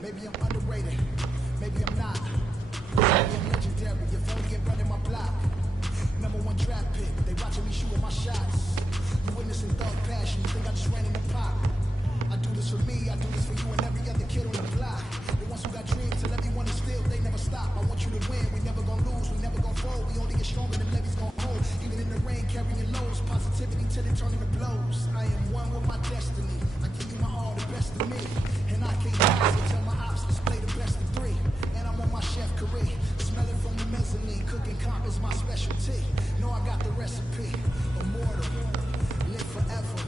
Maybe I'm underrated, maybe I'm not. Maybe I'm legendary, if only it running my block. #1 draft pick, they watching me shooting my shots. You witnessing thug passion, you think I just ran in the pop. I do this for me, I do this for you and every other kid on the block. The ones who got dreams, till everyone is still, they never stop. I want you to win, we never gonna lose, we never gonna fold. We only get stronger, the levees gonna hold. Even in the rain, carrying lows, positivity till they turn into blows. I am one with my destiny, I give you my all, the best of me. And I can't lie, so tell my ops, let's play the best of 3. And I'm on my chef career, smelling from the mezzanine. Cooking comp is my specialty. Know I got the recipe, immortal, live forever,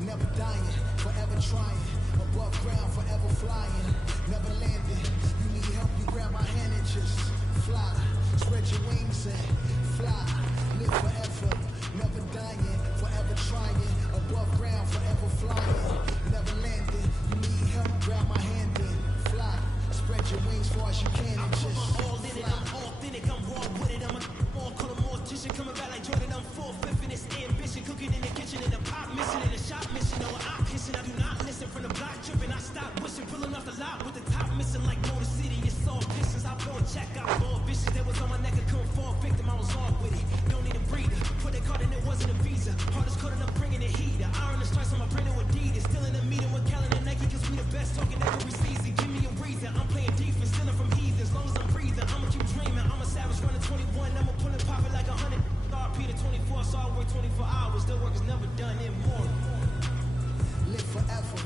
never dying, forever trying. Above ground, forever flying, never landing. You need help, you grab my hand and just fly. Spread your wings and fly. Live forever, never dying, forever trying. Above ground, forever flying, never landing. You need help, grab my hand and fly. Spread your wings far as you can and just all in it, I'm authentic, I'm raw with it. I'm a call a mortician, coming back like Jordan. I'm 4/5 in this ambition, cooking in the kitchen, in the pot missing, in the shop missing. No, I'm kissing, I do not listen from the block tripping. I stop wishing, pulling off the lot with the top missing like Motor City. It's all pistons, I bought check, I bought vicious. That was on my neck, I couldn't fall victim, I was all with it. Don't need a breather, put that card in, it wasn't a visa. Hardest code and I'm bringing the heat. The iron the stripes on my printer with Adidas. Still in a meeting with Kellen and Nike, cause we the best talking every season. Give me a reason, I'm playing defense, stealing from heathens. As long as I'm breathing, I'ma keep dreaming. I'm a savage running 21, I'ma pull and pop it like 100. RP to 24, so I work 24 hours. The work is never done, immortal. Live forever,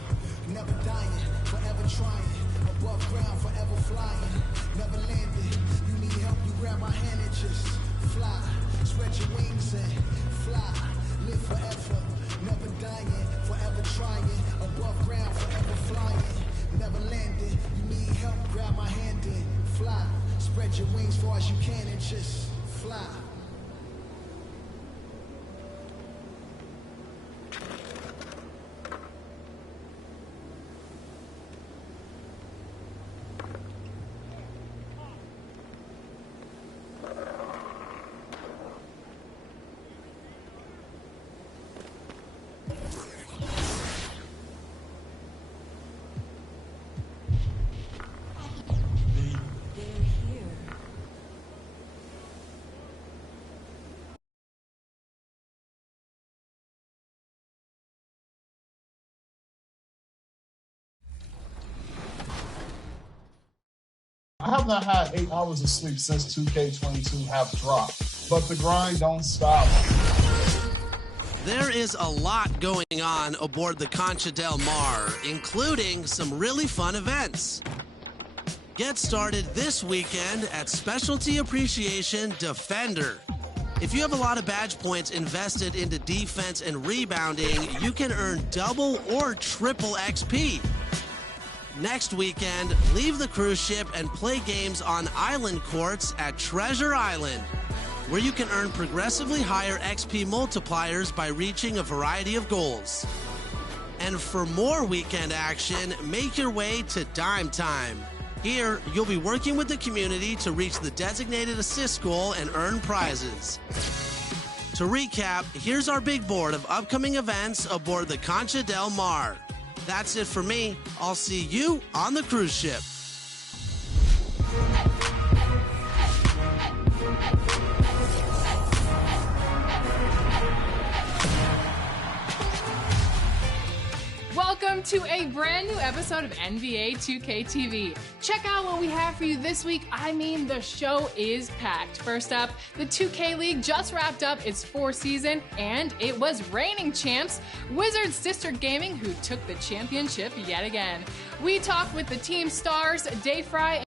never dying, forever trying. Above ground, forever flying, never landing. You need help, you grab my hand and just fly. Spread your wings and fly. Live forever, never dying, forever trying. Above ground, forever flying, never landing. You need help, grab my hand and fly. Spread your wings far as you can and just fly. I have not had 8 hours of sleep since 2K22 have dropped, but the grind don't stop. There is a lot going on aboard the Concha del Mar, including some really fun events. Get started this weekend at Specialty Appreciation Defender. If you have a lot of badge points invested into defense and rebounding, you can earn double or triple XP. Next weekend, leave the cruise ship and play games on island courts at Treasure Island, where you can earn progressively higher XP multipliers by reaching a variety of goals. And for more weekend action, make your way to Dime Time. Here, you'll be working with the community to reach the designated assist goal and earn prizes. To recap, here's our big board of upcoming events aboard the Concha del Mar. That's it for me. I'll see you on the cruise ship. Welcome to a brand new episode of NBA 2K TV. Check out what we have for you this week. I mean, the show is packed. First up, the 2K League just wrapped up its 4th season, and it was reigning champs, Wizards Sister Gaming, who took the championship yet again. We talked with the team stars, Dayfry.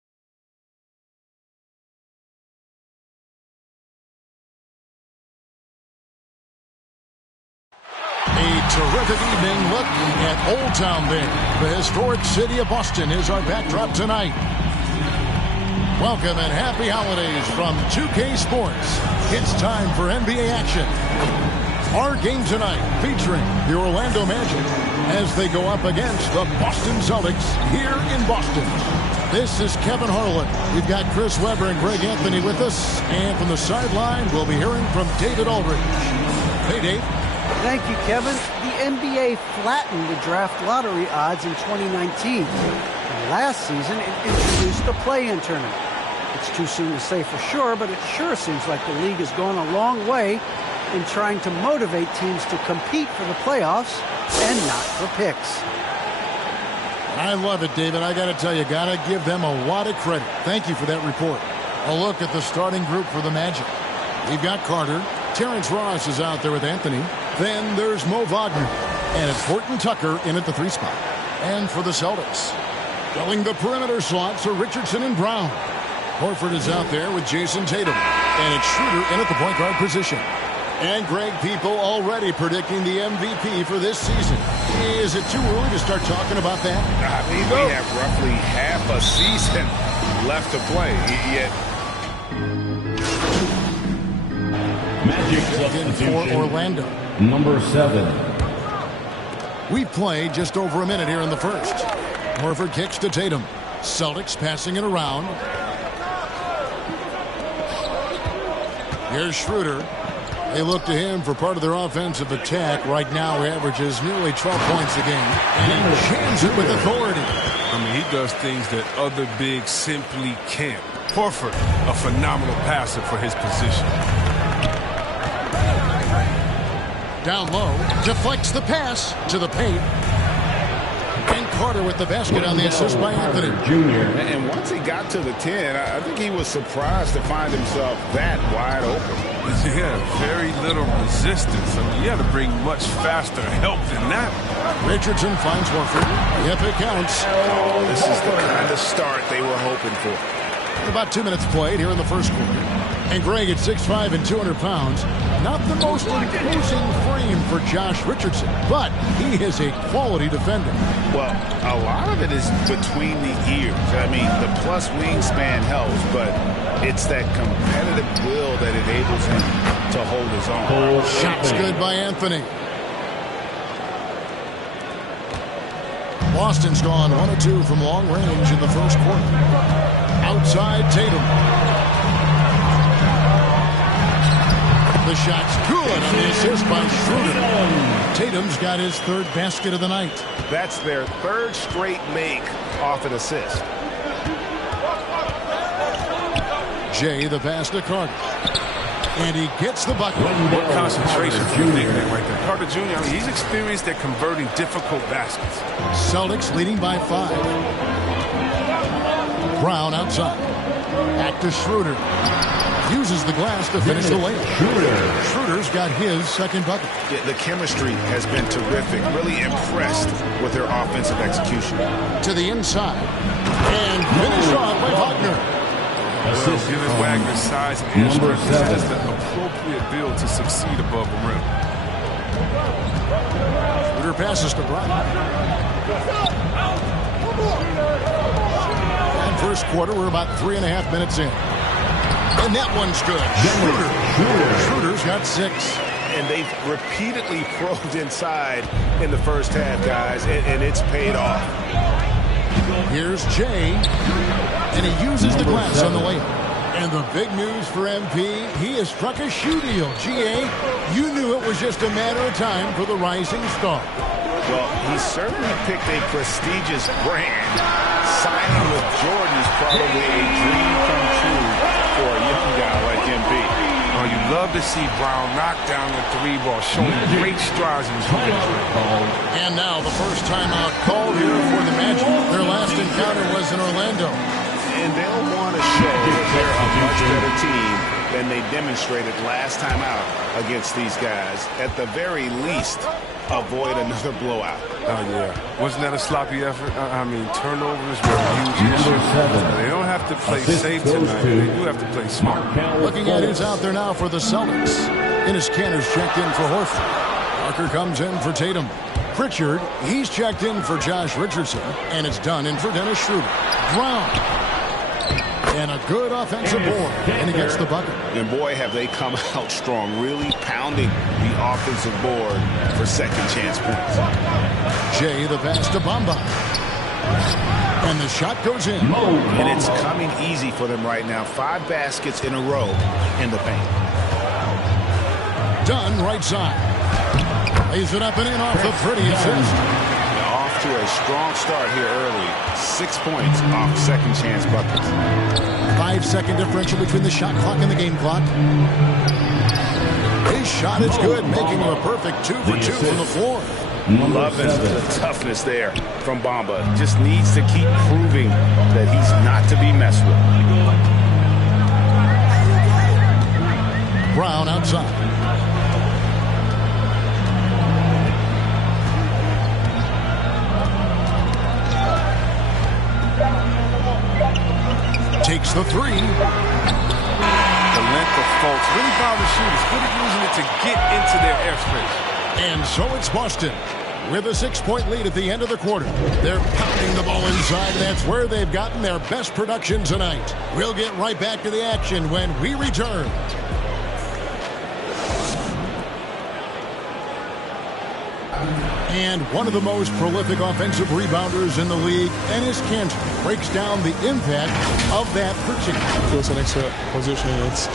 Terrific evening looking at Old Town Day. The historic city of Boston is our backdrop tonight. Welcome and happy holidays from 2K Sports. It's time for NBA action. Our game tonight featuring the Orlando Magic as they go up against the Boston Celtics here in Boston. This is Kevin Harlan. We've got Chris Webber and Greg Anthony with us. And from the sideline, we'll be hearing from David Aldridge. Hey, Dave. Thank you, Kevin. The NBA flattened the draft lottery odds in 2019. last season, it introduced the play-in tournament. It's too soon to say for sure, but it sure seems like the league has gone a long way in trying to motivate teams to compete for the playoffs and not for picks. I love it, David. I got to tell you, got to give them a lot of credit. Thank you for that report. A look at the starting group for the Magic. We've got Carter. Terrence Ross is out there with Anthony. Then there's Mo Wagner. And it's Horton Tucker in at the 3 spot. And for the Celtics, filling the perimeter slots are Richardson and Brown. Horford is out there with Jason Tatum. And it's Schroeder in at the point guard position. And Greg, people already predicting the MVP for this season. Is it too early to start talking about that? I mean, we have roughly half a season left to play. Yet Magic in for Orlando. Number 7. We've played just over a minute here in the first. Horford kicks to Tatum. Celtics passing it around. Here's Schroeder. They look to him for part of their offensive attack. Right now, he averages nearly 12 points a game. And he jams it with authority. I mean, he does things that other bigs simply can't. Horford, a phenomenal passer for his position. Down low, deflects the pass to the paint. And Carter with the basket on the assist by Anthony. And once he got to the 10, I think he was surprised to find himself that wide open. Yeah, very little resistance. I mean, you had to bring much faster help than that. Richardson finds Horford. If it counts. This is the kind of start they were hoping for. About 2 minutes played here in the first quarter. And Greg at 6'5" and 200 pounds. Not the most imposing frame for Josh Richardson, but he is a quality defender. Well, a lot of it is between the ears. I mean, the plus wingspan helps, but it's that competitive will that enables him to hold his own. Shots good by Anthony. Boston's gone 1 of 2 from long range in the first quarter. Outside Tatum. The shot's good on the assist by Schroeder. Tatum's got his 3rd basket of the night. That's their 3rd straight make off an assist. Jay the pass to Carter. And he gets the bucket. What concentration for the big man right there. Carter Jr., I mean, he's experienced at converting difficult baskets. Celtics leading by 5. Brown outside. Back to Schroeder. Uses the glass to finish the layup. Schroeder's got his 2nd bucket. Yeah, the chemistry has been terrific. Really impressed with their offensive execution. To the inside. And finished off by Wagner. Given Wagner's size and strength, he has the appropriate build to succeed above the rim. Schroeder passes to Brown. And first quarter, we're about 3.5 minutes in. And that one's good. Schroeder's got 6. And they've repeatedly probed inside in the first half, guys, and it's paid off. Here's Jay, and he uses the glass on the layup. And the big news for MP, he has struck a shoe deal. GA, you knew it was just a matter of time for the rising star. Well, he certainly picked a prestigious brand. Signing with Jordan is probably a dream come true for a young guy like MP. Oh, you love to see Brown knock down the 3 ball, showing great strides in his defense. And now the first timeout called here for the Magic. Their last encounter was in Orlando. And they'll want to show that they're a much better team than they demonstrated last time out against these guys. At the very least, avoid another blowout. Oh, yeah. Wasn't that a sloppy effort? I mean, turnovers were a huge issue. They don't have to play safe tonight. They do have to play smart. Looking at who's out there now for the Celtics. Enes Kanter's checked in for Horford. Parker comes in for Tatum. Pritchard, he's checked in for Josh Richardson. And it's done in for Dennis Schroeder. Brown. And a good offensive board. And he gets the bucket. And boy, have they come out strong. Really pounding the offensive board for second chance points. Jay the pass to Bamba. And the shot goes in. And it's coming easy for them right now. 5 baskets in a row in the paint. Dunn right side. Lays it up and in off the pretty assist. The off to a strong start here early. 6 points off second chance buckets. 5-second differential between the shot clock and the game clock. His shot is good, making him a perfect 2 for 2 from the floor. Loving the toughness there from Bamba. Just needs to keep proving that he's not to be messed with. Brown outside. Takes the three. The length of folks really bother shooters. Good at using it to get into their airspace. And so it's Boston with a 6-point lead at the end of the quarter. They're pounding the ball inside, and that's where they've gotten their best production tonight. We'll get right back to the action when we return. And one of the most prolific offensive rebounders in the league, Enes Kanter, breaks down the impact of that particular. Goes to the next position. It's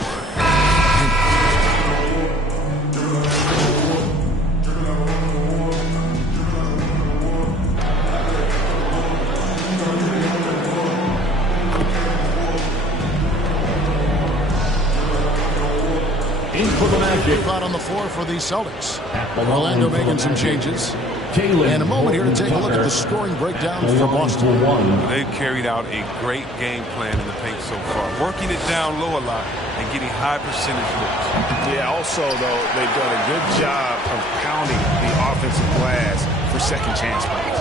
out on the floor for the Celtics. Orlando making some changes. And a moment here to take a look at the scoring breakdown for Boston. They've carried out a great game plan in the paint so far, working it down low a lot and getting high percentage looks. Yeah, also, though, they've done a good job of pounding the offensive glass for second chance plays.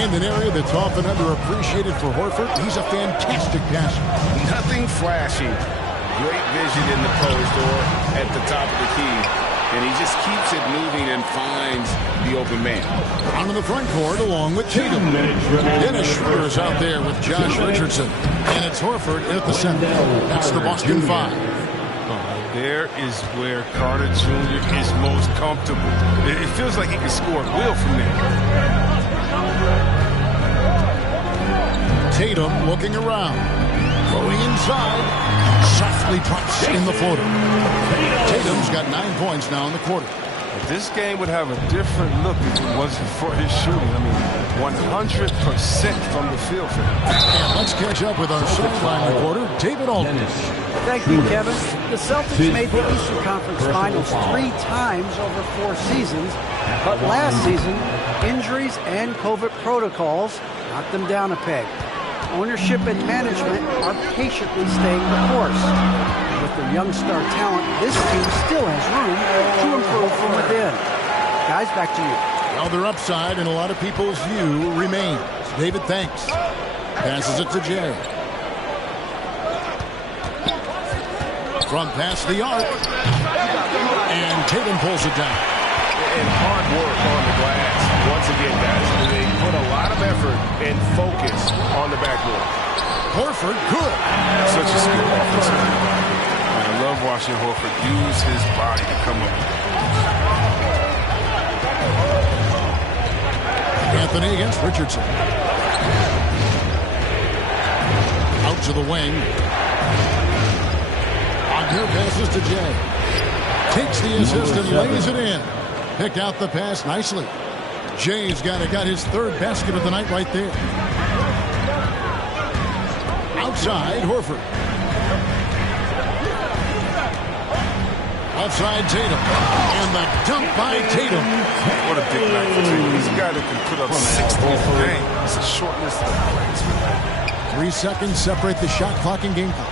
And an area that's often underappreciated for Horford, he's a fantastic passer. Nothing flashy. Great vision in the closed door at the top of the key. And he just keeps it moving and finds the open man. On in the front court along with Tatum. Dennis Schroeder's out there with Josh Richardson. And it's Horford at the center. That's the Boston 5. There is where Carter Jr. is most comfortable. It feels like he can score at will from there. Tatum looking around. Going inside. Softly drops in the floater. Tatum's got 9 points now in the quarter. This game would have a different look if it wasn't for his shooting. I mean, 100% from the field for him. And let's catch up with our sideline reporter, David Alden. Thank you, Kevin. The Celtics made the Eastern Conference Finals 3 times over 4 seasons, but last season, injuries and COVID protocols knocked them down a peg. Ownership and management are patiently staying the course. With their young star talent, this team still has room to improve from within. Guys, back to you. Well, their upside in a lot of people's view remains. David, thanks. Passes it to Jay. From past the arc. And Tatum pulls it down. And hard work on the glass. Once again, guys, they put a lot of effort and focus on the backboard. Horford, good. Such a skilled offensive. I love watching Horford use his body to come up. Anthony against Richardson. Out to the wing. Wagner passes to Jay. Takes the assist and lays it in. Picked out the pass nicely. Jay's got his 3rd basket of the night right there. Outside, Horford. Outside, Tatum. And the dunk by Tatum. What a big night for Tatum. He's a guy that can put up 60 a game. It's a short list of plays. 3 seconds separate the shot clock and game clock.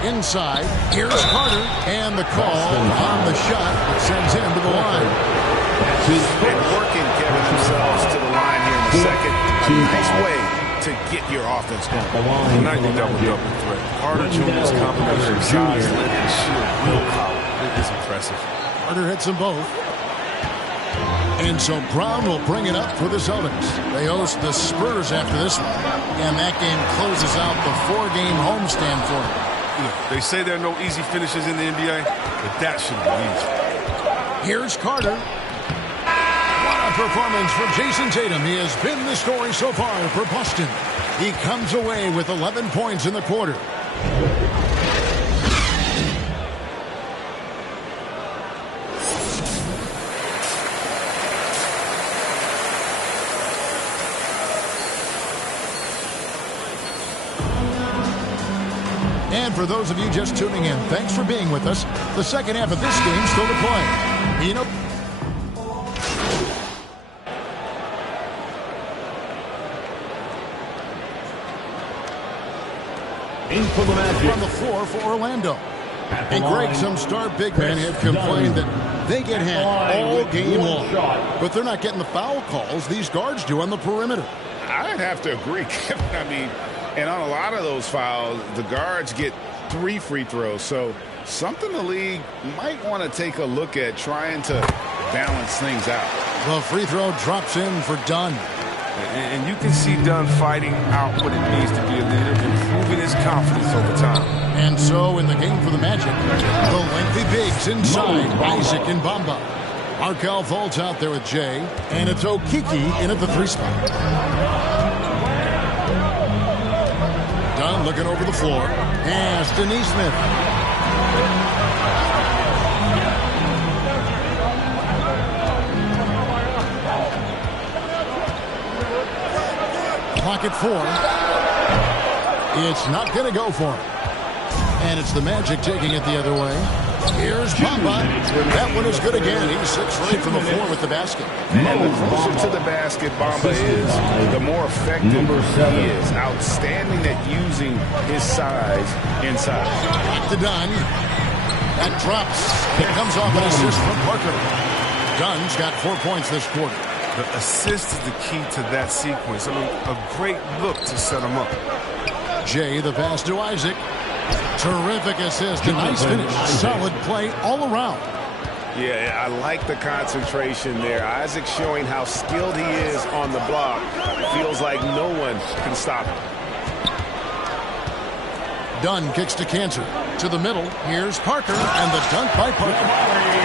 Inside, here's Carter, and the call on the shot that sends him to the line. And working, Kevin, themselves to the line here in the second. A nice way to get your offense going. Nightly double-double threat. Carter Jr.'s combination of size, length, and shield, real power. It is impressive. Carter hits them both. And so Brown will bring it up for the Celtics. They host the Spurs after this one. And that game closes out the 4-game homestand for them. They say there are no easy finishes in the NBA, but that should be easy. Here's Carter. What a performance from Jason Tatum. He has been the story so far for Boston. He comes away with 11 points in the quarter. And for those of you just tuning in, thanks for being with us. The second half of this game still to play. You know, In for the Magic. on the floor for Orlando. And Greg, some star big men have complained that they get hacked all game long. But they're not getting the foul calls these guards do on the perimeter. I'd have to agree, Kevin. I mean, and on a lot of those fouls, the guards get 3 free throws. So something the league might want to take a look at, trying to balance things out. The free throw drops in for Dunn. And you can see Dunn fighting out what it means to be a leader, improving his confidence over time. And so in the game for the Magic, the lengthy bigs inside, Isaac and Bamba. Markel folds out there with Jay, and it's Okiki in at the 3 spot. Dunn looking over the floor. Pass to Neesmith. Clock at 4. It's not going to go for him. And it's the Magic taking it the other way. Here's Panda. That one is good again. He's 6 right from the floor with the basket. And the closer to the basket Bamba is, the more effective he is. Outstanding at using his size inside. Back to Dunn. That drops. It comes off an assist from Parker. Dunn's got 4 points this quarter. The assist is the key to that sequence. I mean, a great look to set him up. Jay, the pass to Isaac. Terrific assist. A nice finish. Solid play all around. Yeah, I like the concentration there. Isaac showing how skilled he is on the block. Feels like no one can stop him. Dunn kicks to Cantor. To the middle. Here's Parker. And the dunk by Parker.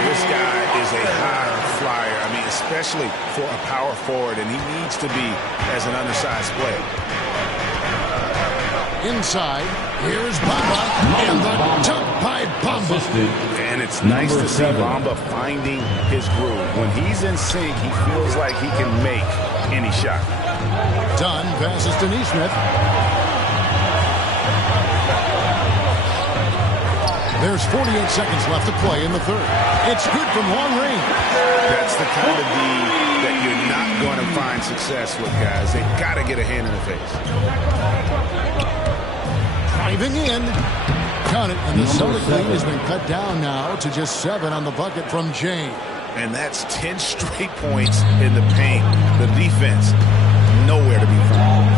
This guy is a high flyer. I mean, especially for a power forward. And he needs to be as an undersized player. Inside. Here's Bamba. And the dunk by Bamba. And it's nice to see Bamba finding his groove. When he's in sync, he feels like he can make any shot. Dunn passes to Neesmith. There's 48 seconds left to play in the third. It's good from long range. That's the kind of D that you're not going to find success with, guys. They got to get a hand in the face. Driving in. Count it. And the Celtic lead has been cut down now to just 7 on the bucket from Jay. And that's 10 straight points in the paint. The defense, nowhere to be found.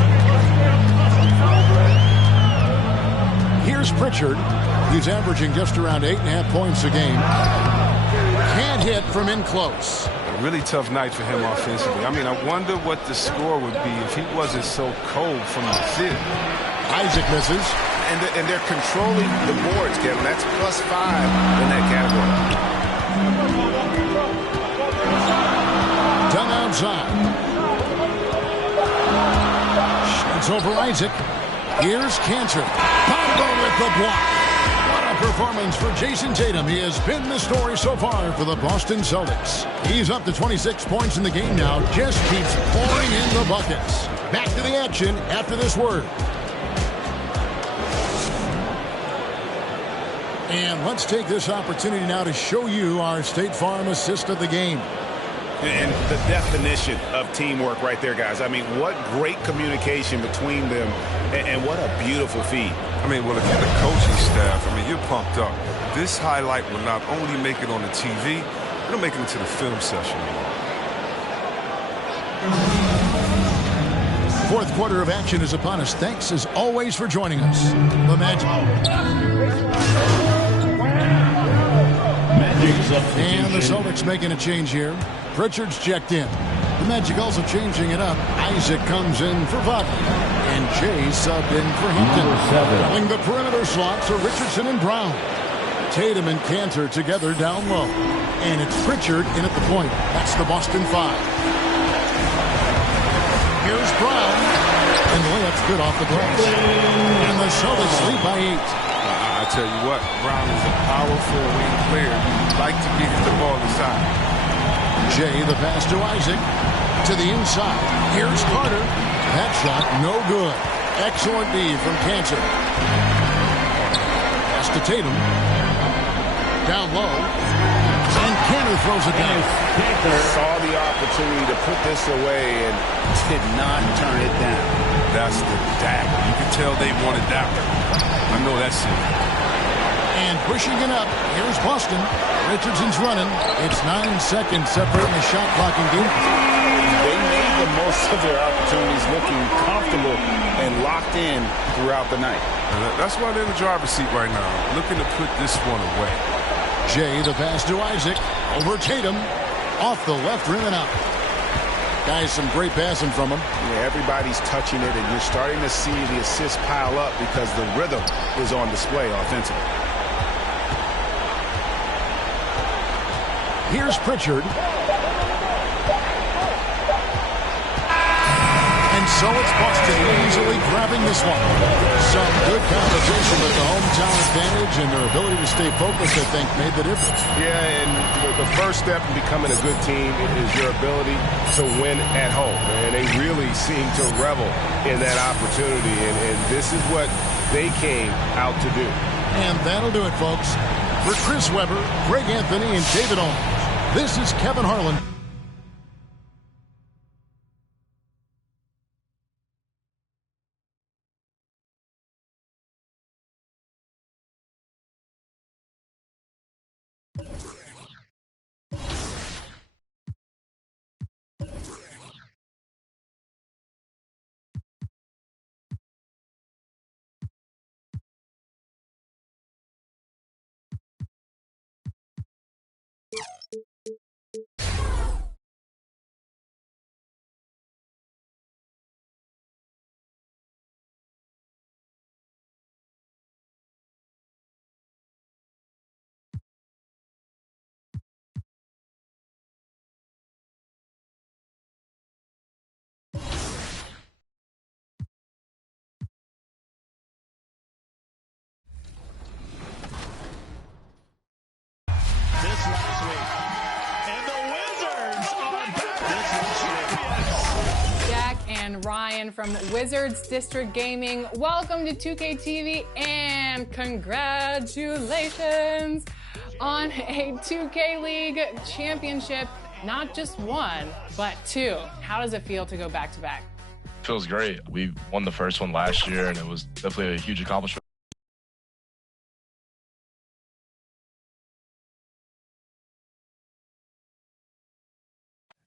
Here's Pritchard. He's averaging just around 8.5 points a game. Can't hit from in close. A really tough night for him offensively. I mean, I wonder what the score would be if he wasn't so cold from the field. Isaac misses. And they're controlling the boards, Kevin. That's +5 in that category. Done outside. Shoots over Isaac. Here's Cantor. Panda with the block. What a performance for Jason Tatum. He has been the story so far for the Boston Celtics. He's up to 26 points in the game now. Just keeps pouring in the buckets. Back to the action after this word. And let's take this opportunity now to show you our State Farm assist of the game. And the definition of teamwork right there, guys. I mean, what great communication between them, and what a beautiful feed. I mean, well, if you're the coaching staff, I mean, you're pumped up. This highlight will not only make it on the TV, it'll make it into the film session. Fourth quarter of action is upon us. Thanks, as always, for joining us. The Magic. And the Celtics making a change here. Pritchard's checked in. The Magic also changing it up. Isaac comes in for Wagner. And Jay subbed in for Hampton. Filling the perimeter slots are Richardson and Brown. Tatum and Cantor together down low. And it's Pritchard in at the point. That's the Boston 5. Here's Brown. And the layup's good off the glass. And the Celtics lead by 8. I tell you what, Brown is a powerful wing player. He'd like to get the ball inside. Jay, the pass to Isaac. To the inside. Here's Carter. That shot no good. Excellent D from Cantor. pass to Tatum. Down low. And Cantor throws it down. Saw the opportunity to put this away and did not turn it down. That's the dagger. You can tell they wanted that one. I know that's it. And pushing it up, here's Boston. Richardson's running. It's 9 seconds separating the shot clock and game. They made the most of their opportunities, looking comfortable and locked in throughout the night. That's why they're in the driver's seat right now, looking to put this one away. Jay, the pass to Isaac. Over Tatum. Off the left rim and out. Guys, some great passing from him. Yeah, everybody's touching it, and you're starting to see the assists pile up because the rhythm is on display offensively. Here's Pritchard. And so it's Boston easily grabbing this one. Some good competition, but the hometown advantage and their ability to stay focused, I think, made the difference. Yeah, and the first step in becoming a good team is your ability to win at home. And they really seem to revel in that opportunity, and this is what they came out to do. And that'll do it, folks. For Chris Webber, Greg Anthony, and David Owens, this is Kevin Harlan. Ryan from Wizards District Gaming. Welcome to 2K TV and congratulations on a 2K League championship. Not just one, but two. How does it feel to go back to back? Feels great. We won the first one last year and it was definitely a huge accomplishment.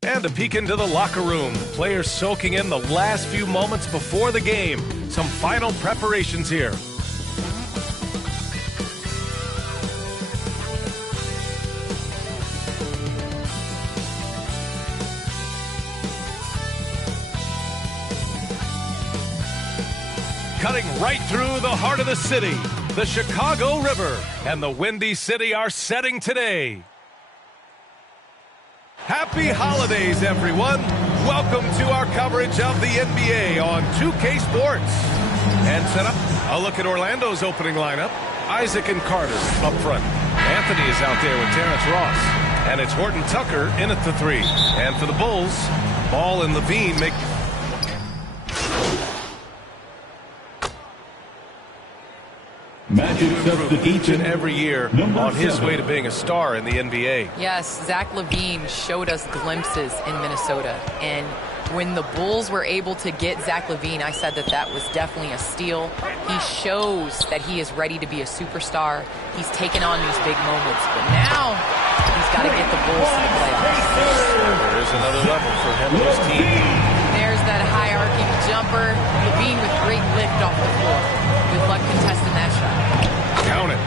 And a peek into the locker room. Players soaking in the last few moments before the game. Some final preparations here. Cutting right through the heart of the city, the Chicago River and the Windy City are setting today. Happy holidays, everyone. Welcome to our coverage of the NBA on 2K Sports. And set up a look at Orlando's opening lineup. Isaac and Carter up front. Anthony is out there with Terrence Ross. And it's Horton Tucker in at the 3. And for the Bulls, Ball and Levine make... Magic each and every year on his way to being a star in the NBA. Yes, Zach LaVine showed us glimpses in Minnesota. And when the Bulls were able to get Zach LaVine, I said that that was definitely a steal. He shows that he is ready to be a superstar. He's taken on these big moments. But now he's got to get the Bulls to the playoffs. There is another level for him and his team. There's that hierarchy jumper. LaVine with great lift off the floor. Good luck contesting that shot. Count it.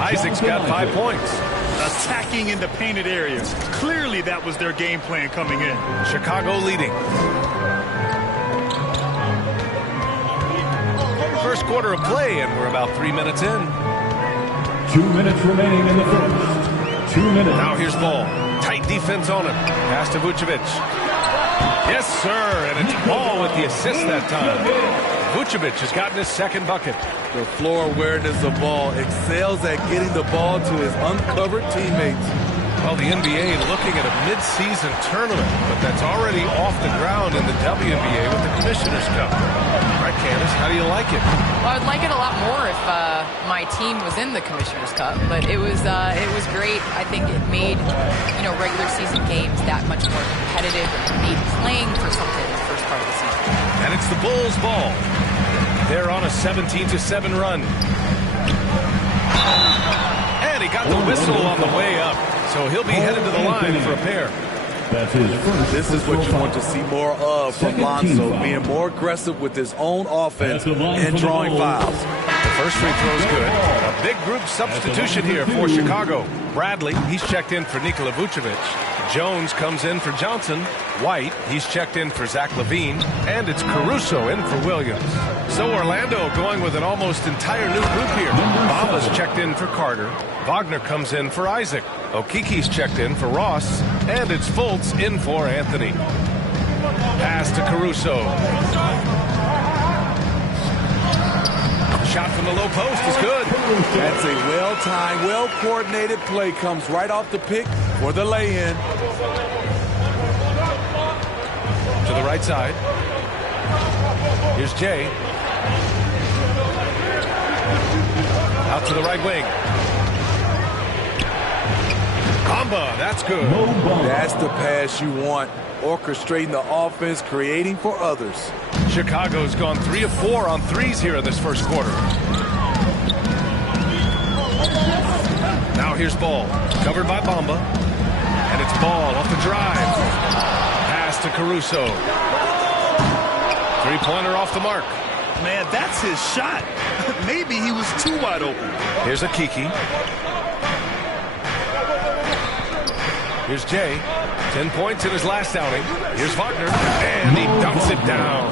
Isaac's got 5 points. Attacking in the painted areas. Clearly that was their game plan coming in. Chicago leading. First quarter of play, and we're about 3 minutes in. 2 minutes remaining in the first. 2 minutes. Now here's Ball. Tight defense on him. Pass to Vucevic. Yes, sir, and it's Ball with the assist that time. Vucevic has gotten his second bucket. The floor awareness of Ball excels at getting the ball to his uncovered teammates. Well, the NBA looking at a mid-season tournament, but that's already off the ground in the WNBA with the Commissioner's Cup. Brett Candace. How do you like it? Well, I would like it a lot more if my team was in the Commissioner's Cup, but it was great. I think it made regular season games that much more competitive and made playing for something in the first part of the season. And it's the Bulls' ball. They're on a 17-7 run. And he got the whistle on the way up, so he'll be headed to the line for a pair. This is what you want to see more of from Lonzo, being more aggressive with his own offense and drawing fouls. The first free throw is good. A big group substitution here for Chicago. Bradley, he's checked in for Nikola Vucevic. Jones comes in for Johnson. White, he's checked in for Zach LaVine. And it's Caruso in for Williams. So Orlando going with an almost entire new group here. Bamba's checked in for Carter. Wagner comes in for Isaac. Okiki's checked in for Ross. And it's Fultz in for Anthony. Pass to Caruso. Shot from the low post is good. That's a well-timed, well-coordinated play. Comes right off the pick for the lay-in. To the right side. Here's Jay. Out to the right wing. Bamba, that's good. That's the pass you want. Orchestrating the offense, creating for others. Chicago's gone 3 of 4 on threes here in this first quarter. Now here's Ball, covered by Bamba. And it's Ball off the drive. Pass to Caruso. Three-pointer off the mark. Man, that's his shot. Maybe he was too wide open. Here's Akiki. Here's Jay. 10 points in his last outing. Here's Wagner. And he dunks it down.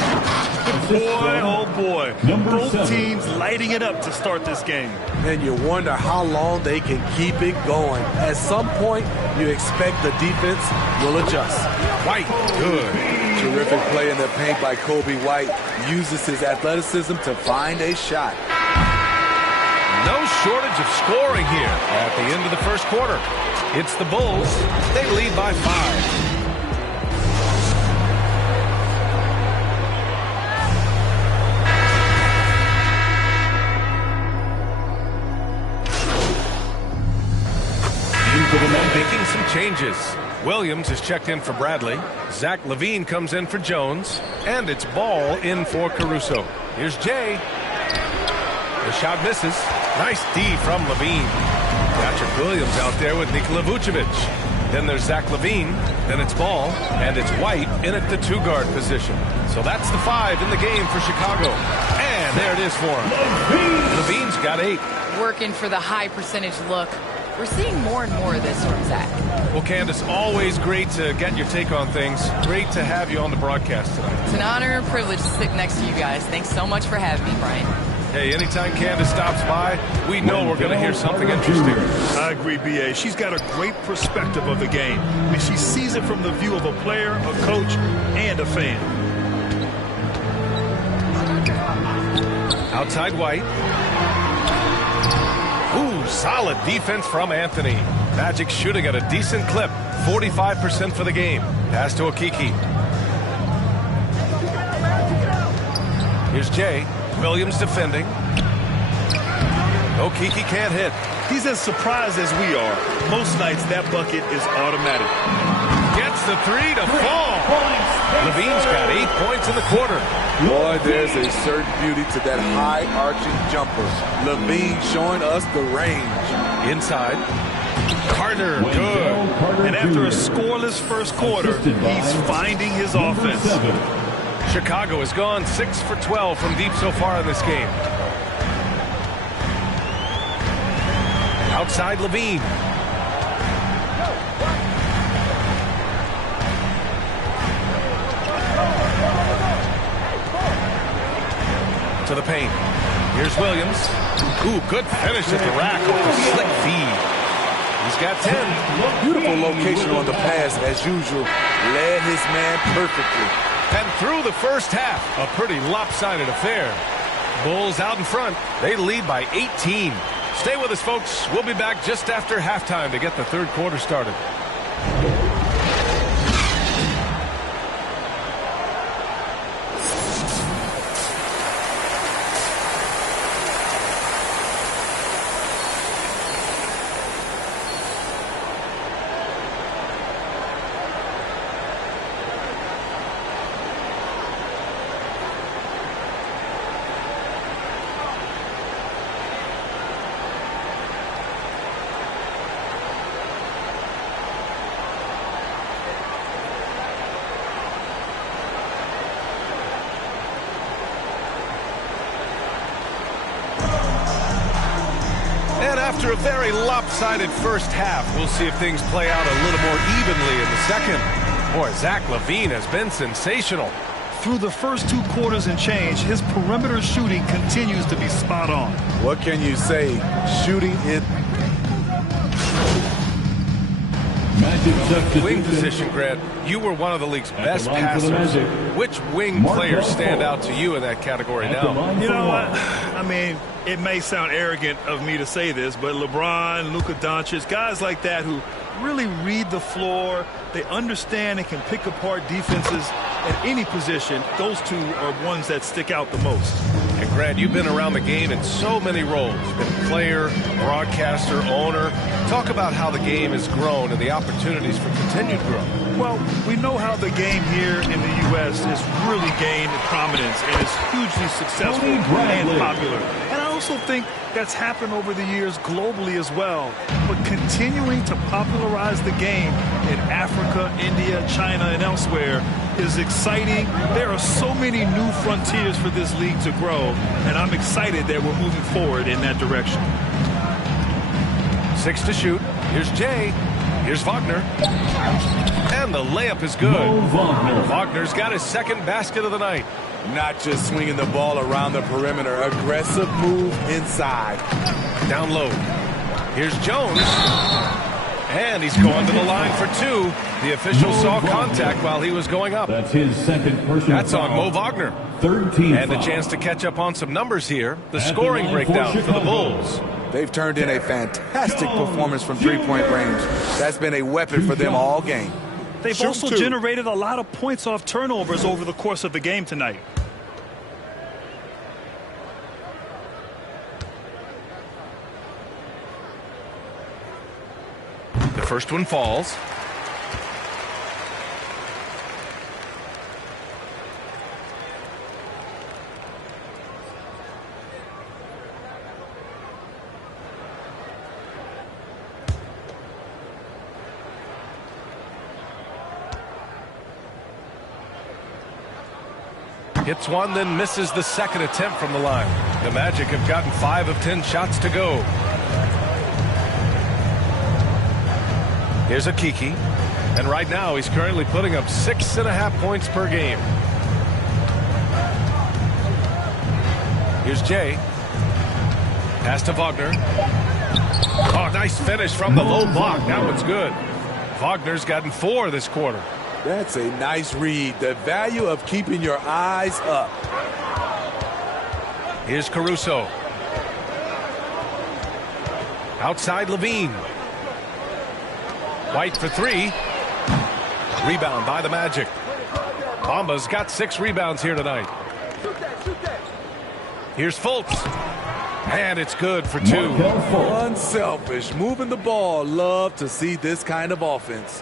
Boy, oh boy. Both teams lighting it up to start this game. And you wonder how long they can keep it going. At some point, you expect the defense will adjust. White, good. Terrific play in the paint by Kobe White. Uses his athleticism to find a shot. No shortage of scoring here at the end of the first quarter. It's the Bulls. They lead by 5. Making some changes. Williams is checked in for Bradley. Zach LaVine comes in for Jones. And it's Ball in for Caruso. Here's Jay. The shot misses. Nice D from LaVine. Patrick Williams out there with Nikola Vucevic. Then there's Zach LaVine. Then it's Ball. And it's White in at the 2-guard position. So that's the 5 in the game for Chicago. And there it is for him. LaVine's got 8. Working for the high percentage look. We're seeing more and more of this from Zach. Well, Candace, always great to get your take on things. Great to have you on the broadcast tonight. It's an honor and privilege to sit next to you guys. Thanks so much for having me, Brian. Hey, anytime Candace stops by, we know we're going to hear something interesting. I agree, B.A. She's got a great perspective of the game. I mean, she sees it from the view of a player, a coach, and a fan. Outside White. Ooh, solid defense from Anthony. Magic shooting at a decent clip. 45% for the game. Pass to Okiki. Here's Jay. Williams defending. Okiki can't hit. He's as surprised as we are. Most nights that bucket is automatic. Gets the 3 to fall. LaVine's got 8 points in the quarter. Boy, there's a certain beauty to that high-arching jumper. LaVine showing us the range. Inside. Carter, good. And after a scoreless first quarter, he's finding his offense. Chicago has gone 6 for 12 from deep so far in this game. Outside LaVine. To the paint. Here's Williams. Ooh, good finish at the rack with a slick feed. He's got 10. Beautiful location on the pass as usual. Led his man perfectly. And through the first half, a pretty lopsided affair. Bulls out in front. They lead by 18. Stay with us, folks. We'll be back just after halftime to get the third quarter started. After a very lopsided first half, we'll see if things play out a little more evenly in the second. Boy, Zach LaVine has been sensational. Through the first 2 quarters and change, his perimeter shooting continues to be spot on. What can you say? Shooting it. Wing position, Grant. You were one of the league's best passers. Which wing players stand out to you in that category now? You know what? I mean, it may sound arrogant of me to say this, but LeBron, Luka Doncic, guys like that who really read the floor, they understand and can pick apart defenses at any position. Those two are ones that stick out the most. And Grant, you've been around the game in so many roles. Been player, broadcaster, owner. Talk about how the game has grown and the opportunities for continued growth. Well, we know how the game here in the U.S. has really gained prominence and is hugely successful and popular. And I also think that's happened over the years globally as well. But continuing to popularize the game in Africa, India, China, and elsewhere is exciting. There are so many new frontiers for this league to grow, and I'm excited that we're moving forward in that direction. 6 to shoot. Here's Jay. Here's Wagner. And the layup is good. Wagner's got his second basket of the night. Not just swinging the ball around the perimeter. Aggressive move inside. Down low. Here's Jones. And he's going to the line for 2. The official saw contact while he was going up. That's his second personal That's on Mo Wagner. Third team and a chance to catch up on some numbers here. The scoring breakdown for the Bulls. They've turned in a fantastic performance from three-point range. That's been a weapon for them all game. They've also generated a lot of points off turnovers over the course of the game tonight. The first one falls. Hits one, then misses the second attempt from the line. The Magic have gotten 5 of 10 shots to go. Here's Akiki. And right now, he's currently putting up 6.5 points per game. Here's Jay. Pass to Wagner. Oh, nice finish from the low block. That one's good. Wagner's gotten 4 this quarter. That's a nice read. The value of keeping your eyes up. Here's Caruso. Outside Levine. White for 3. Rebound by the Magic. Bamba's got 6 rebounds here tonight. Here's Fultz. And it's good for 2. Unselfish. Moving the ball. Love to see this kind of offense.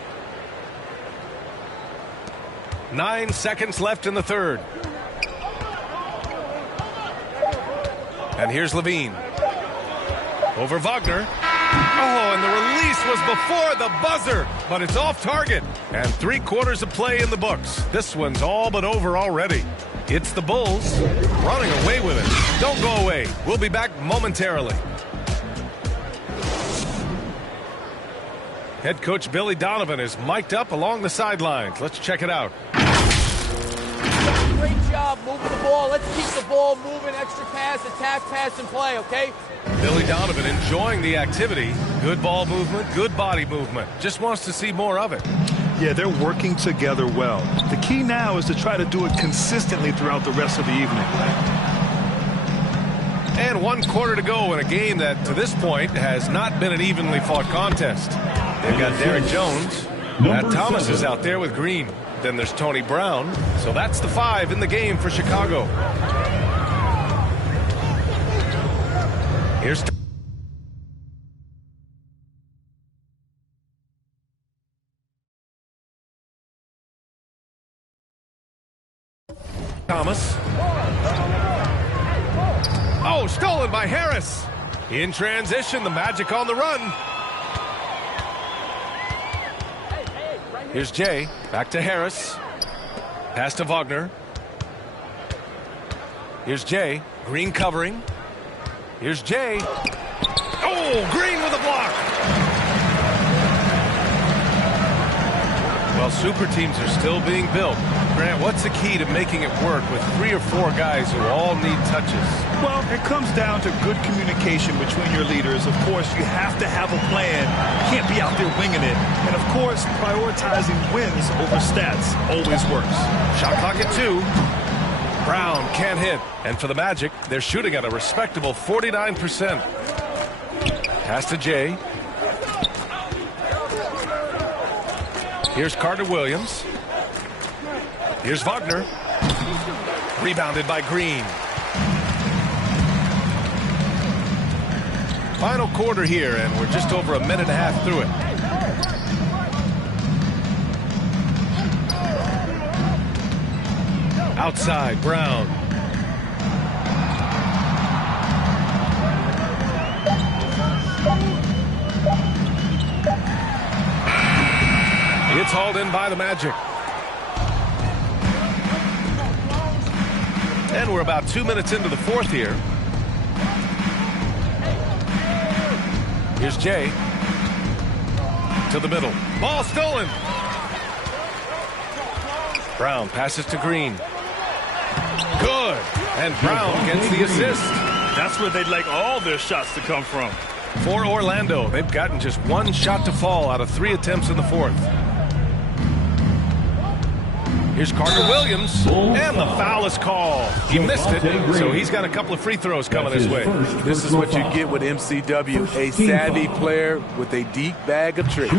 9 seconds left in the third. And here's Levine. Over Wagner. Oh, and the release was before the buzzer, but it's off target. And 3 quarters of play in the books. This one's all but over already. It's the Bulls running away with it. Don't go away. We'll be back momentarily. Head coach Billy Donovan is mic'd up along the sidelines. Let's check it out. Great job moving the ball. Let's keep the ball moving. Extra pass, attack, pass, and play, okay? Billy Donovan enjoying the activity. Good ball movement, good body movement. Just wants to see more of it. Yeah, they're working together well. The key now is to try to do it consistently throughout the rest of the evening. And 1 quarter to go in a game that, to this point, has not been an evenly fought contest. They've got Derek Jones. Matt Thomas is out there with Green. Then there's Tony Brown. So that's the 5 in the game for Chicago. Here's Thomas. Oh, stolen by Harris. In transition, the Magic on the run. Here's Jay. Back to Harris. Pass to Wagner. Here's Jay. Green covering. Here's Jay. Oh, Green with a block. Well, super teams are still being built. Grant, what's the key to making it work with 3 or 4 guys who all need touches? Well, it comes down to good communication between your leaders. Of course, you have to have a plan. You can't be out there winging it. And, of course, prioritizing wins over stats always works. Shot clock at 2. Brown can't hit. And for the Magic, they're shooting at a respectable 49%. Pass to Jay. Here's Carter Williams. Here's Wagner. Rebounded by Green. Final quarter here, and we're just over a minute and a half through it. Outside, Brown. It's hauled in by the Magic. And we're about 2 minutes into the fourth here. Here's Jay. To the middle. Ball stolen. Brown passes to Green. Good. And Brown gets the assist. That's where they'd like all their shots to come from. For Orlando, they've gotten just 1 shot to fall out of 3 attempts in the fourth. Here's Carter Williams, and the foul is called. He missed it, so he's got a couple of free throws coming his way. This is what you get with MCW, a savvy player with a deep bag of tricks.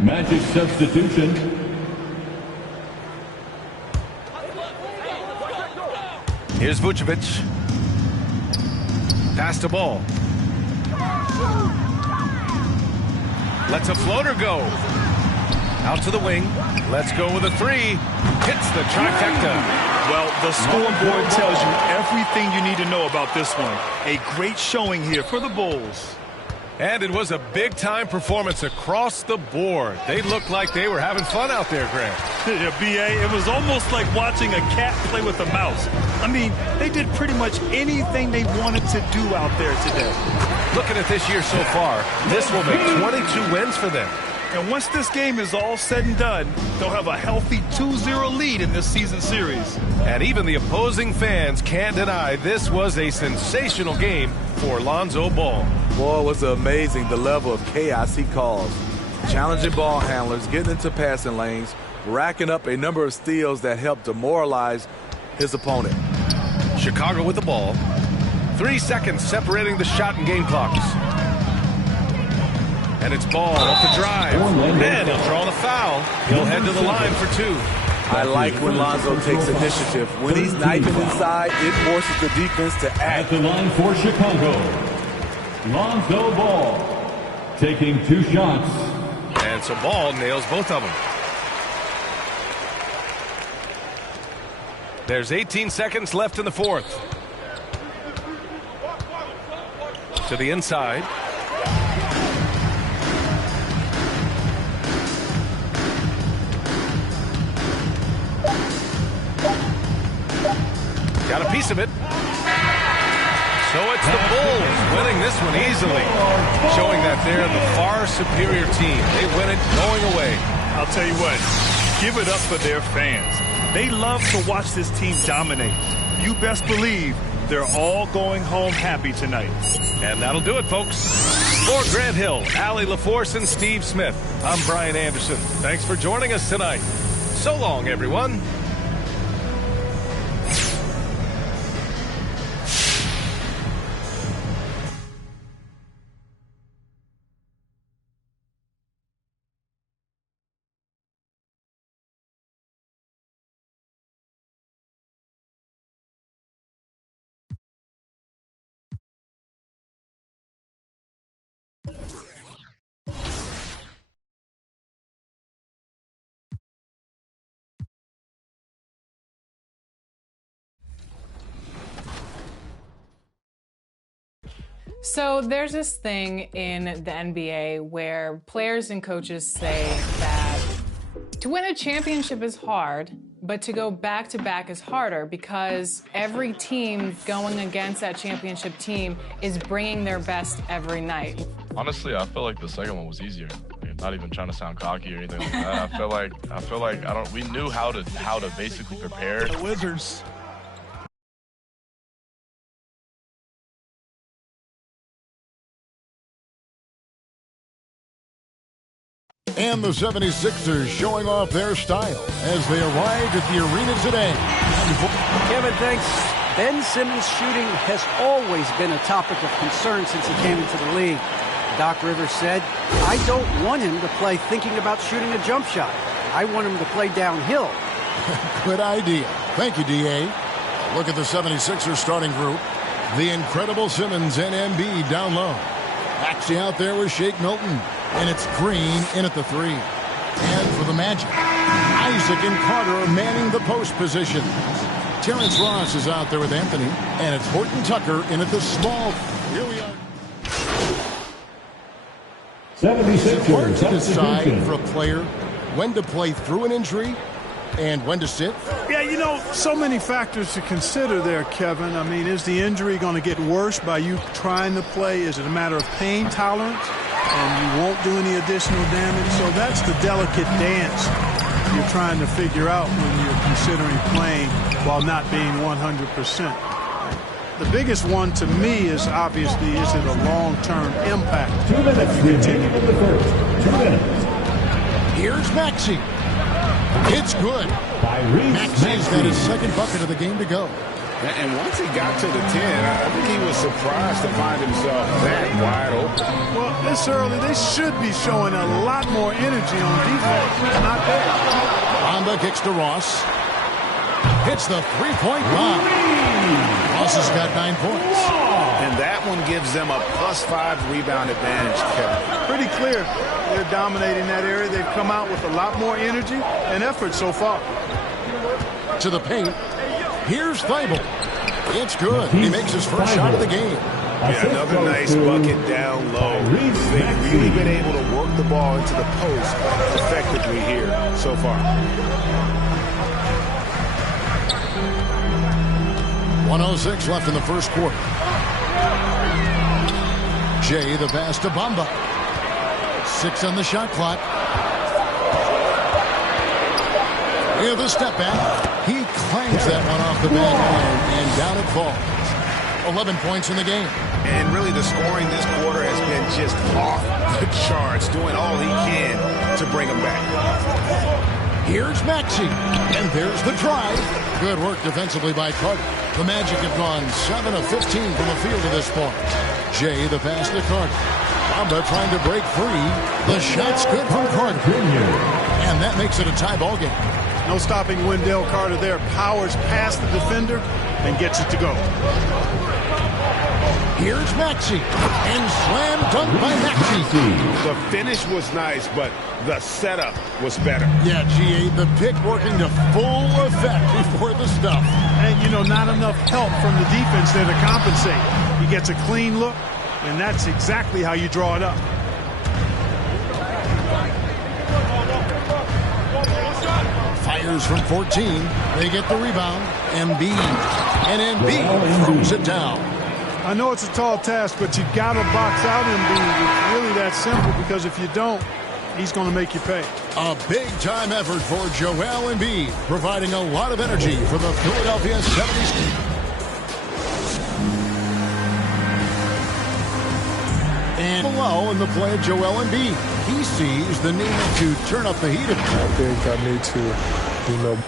Magic substitution. Here's Vucevic. Pass the ball. Lets a floater go. Out to the wing. Let's go with a 3. Hits the trifecta. Well, the scoreboard tells you everything you need to know about this one. A great showing here for the Bulls. And it was a big-time performance across the board. They looked like they were having fun out there, Grant. Yeah, B.A., it was almost like watching a cat play with a mouse. I mean, they did pretty much anything they wanted to do out there today. Looking at this year so far, this will make 22 wins for them. And once this game is all said and done, they'll have a healthy 2-0 lead in this season series. And even the opposing fans can't deny this was a sensational game for Lonzo Ball. Boy, it was amazing the level of chaos he caused. Challenging ball handlers, getting into passing lanes, racking up a number of steals that helped demoralize his opponent. Chicago with the ball. 3 seconds separating the shot and game clocks. And it's Ball off the drive. Then he'll draw the foul. He'll head to the line for 2. I like when Lonzo takes initiative. When he's knifing inside, it forces the defense to act. At the line for Chicago, Lonzo Ball taking 2 shots. And so Ball nails both of them. There's 18 seconds left in the fourth. To the inside. Got a piece of it. So it's the Bulls winning this one easily, showing that they're the far superior team. They win it going away. I'll tell you what, give it up for their fans. They love to watch this team dominate. You best believe they're all going home happy tonight. And that'll do it, folks. For Grant Hill, Allie LaForce, and Steve Smith, I'm Brian Anderson. Thanks for joining us tonight. So long, everyone. So there's this thing in the NBA where players and coaches say that to win a championship is hard, But to go back-to-back is harder because every team going against that championship team is bringing their best every night. Honestly, I feel like the second one was easier. Not even trying to sound cocky or anything like that. I feel like we knew how to basically prepare. The Wizards. And the 76ers showing off their style as they arrived at the arena today. Kevin, thanks. Ben Simmons' shooting has always been a topic of concern since he came into the league. Doc Rivers said, I don't want him to play thinking about shooting a jump shot. I want him to play downhill. Good idea. Thank you, D.A. Look at the 76ers starting group. The incredible Simmons and Embiid down low. Actually out there with Shake Milton. And it's Green in at the 3. And for the Magic, Isaac and Carter are manning the post position. Terrence Ross is out there with Anthony. And it's Horton Tucker in at the small. Here we are. 76ers. It's hard to decide for a player when to play through an injury and when to sit. Yeah, you know, so many factors to consider there, Kevin. I mean, is the injury going to get worse by you trying to play? Is it a matter of pain tolerance and you won't do any additional damage? So that's the delicate dance you're trying to figure out when you're considering playing while not being 100%. The biggest one to me is obviously, is it a long-term impact? 2 minutes remaining in the first. 2 minutes. Here's Maxey. It's good. Maxey's got his second bucket of the game to go. And once he got to the 10, I think he was surprised to find himself that wide open. Well, this early, they should be showing a lot more energy on defense. They're not there. Panda kicks to Ross. Hits the three-point bomb. Ross has got 9 points. And that one gives them a +5 rebound advantage, Kevin. Pretty clear. They're dominating that area. They've come out with a lot more energy and effort so far. To the paint. Here's Thibault. It's good. He makes his first shot of the game. Yeah, another nice bucket down low. They've really been able to work the ball into the post effectively here so far. 1:06 left in the first quarter. Jay the pass to Bamba. 6 on the shot clock. Here the step back. He clangs that one off the back and down it falls. 11 points in the game. And really the scoring this quarter has been just off the charts, doing all he can to bring them back. Here's Maxey. And there's the drive. Good work defensively by Carter. The Magic have gone 7 of 15 from the field to this point. Jay the pass to Carter. Panda trying to break free. The shot's good from Carter. And that makes it a tie ball game. No stopping Wendell Carter there. Powers past the defender and gets it to go. Here's Maxey. And slam dunk by Maxey. The finish was nice, but the setup was better. Yeah, GA, the pick working to full effect before the stuff. And, you know, not enough help from the defense there to compensate. He gets a clean look, and that's exactly how you draw it up. Fires from 14. They get the rebound. Embiid. And Embiid throws it down. I know it's a tall task, but you got to box out Embiid. It's really that simple, because if you don't, he's going to make you pay. A big-time effort for Joel Embiid, providing a lot of energy for the Philadelphia 76ers. And below in the play of Joel Embiid, he sees the need to turn up the heat. I think I need to, you know.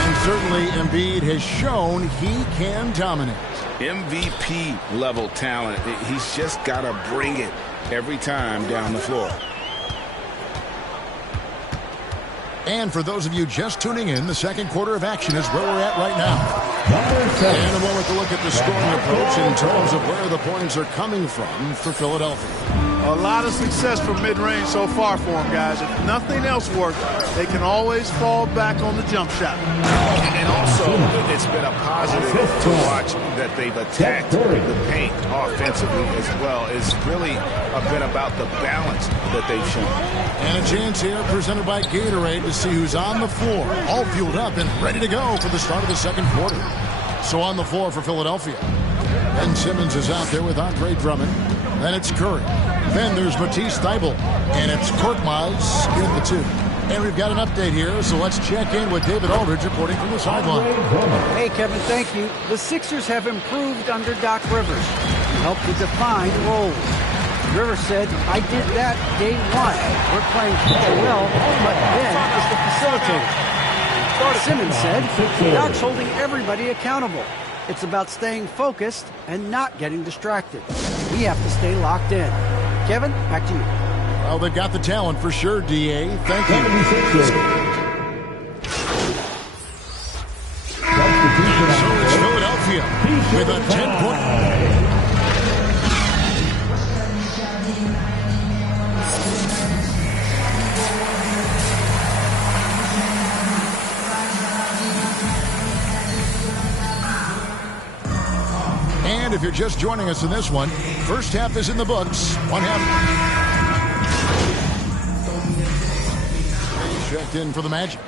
And certainly Embiid has shown he can dominate. MVP level talent. He's just got to bring it every time down the floor. And for those of you just tuning in, the second quarter of action is where we're at right now. And a moment to look at the scoring approach in terms of where the points are coming from for Philadelphia. A lot of success from mid-range so far for them, guys. If nothing else works, they can always fall back on the jump shot. And also, it's been a positive to watch that they've attacked the paint offensively as well. It's really been about the balance that they've shown. And a chance here presented by Gatorade to see who's on the floor, all fueled up and ready to go for the start of the second quarter. So on the floor for Philadelphia, Ben Simmons is out there with Andre Drummond. Then it's Curry. Then there's Matisse Thybulle. And it's Korkmaz in the 2. And we've got an update here, so let's check in with David Aldridge reporting from the sideline. Hey, Kevin, thank you. The Sixers have improved under Doc Rivers. He helped to define roles. Rivers said, I did that day one. We're playing super well, but Ben is the facilitator. Simmons said, Doc's holding everybody accountable. It's about staying focused and not getting distracted. We have to stay locked in. Kevin, back to you. Well, they've got the talent for sure, D.A. Thank you. So it's Philadelphia with a 10-point. And if you're just joining us in this one, first half is in the books. One half. Checked in for the Magic.